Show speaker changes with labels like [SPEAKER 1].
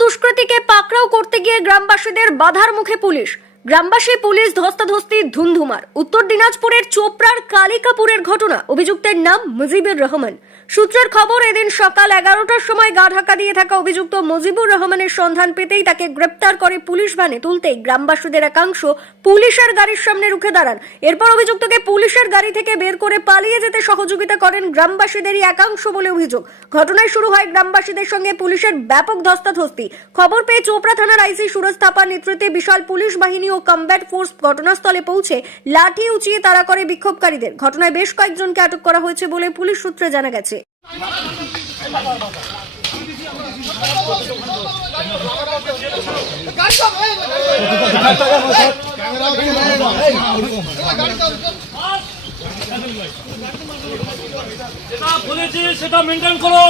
[SPEAKER 1] দুষ্কৃতীকে পাকড়াও করতে গিয়ে গ্রামবাসীদের বাধার মুখে পুলিশ। গ্রামবাসী পুলিশ ধস্তাধস্তি, ধুন্ধুমার। উত্তর দিনাজপুরের চোপড়ার কালিকাপুরের ঘটনা। অভিযুক্তের নাম মুজিবুর রহমান। সূত্রের খবর, এদিন সকাল এগারোটার সময় গা ঢাকা দিয়ে থাকা অভিযুক্ত মুজিবুর রহমানের সন্ধান পেতেই তাকে গ্রেপ্তার করে পুলিশ ভ্যানে তুলতেই গ্রামবাসীদের একাংশ পুলিশের গাড়ির সামনে রুখে দাঁড়ান। এরপর অভিযুক্তকে পুলিশের গাড়ি থেকে বের করে পালিয়ে যেতে সহযোগিতা করেন গ্রামবাসীদেরই একাংশ বলে অভিযোগ। ঘটনায় শুরু হয় গ্রামবাসীদের সঙ্গে পুলিশের ব্যাপক ধস্তাধস্তি। খবর পেয়ে চোপড়া থানার আইসি সুরজ থাপার নেতৃত্বে বিশাল পুলিশ বাহিনী ও কমব্যাট ফোর্স ঘটনাস্থলে পৌঁছে লাঠি উঁচিয়ে তাড়া করে বিক্ষোভকারীদের। ঘটনায় বেশ কয়েকজনকে আটক করা হয়েছে বলে পুলিশ সূত্রে জানা গেছে।
[SPEAKER 2] যেটা বলেছি সেটা মেনটেন করো।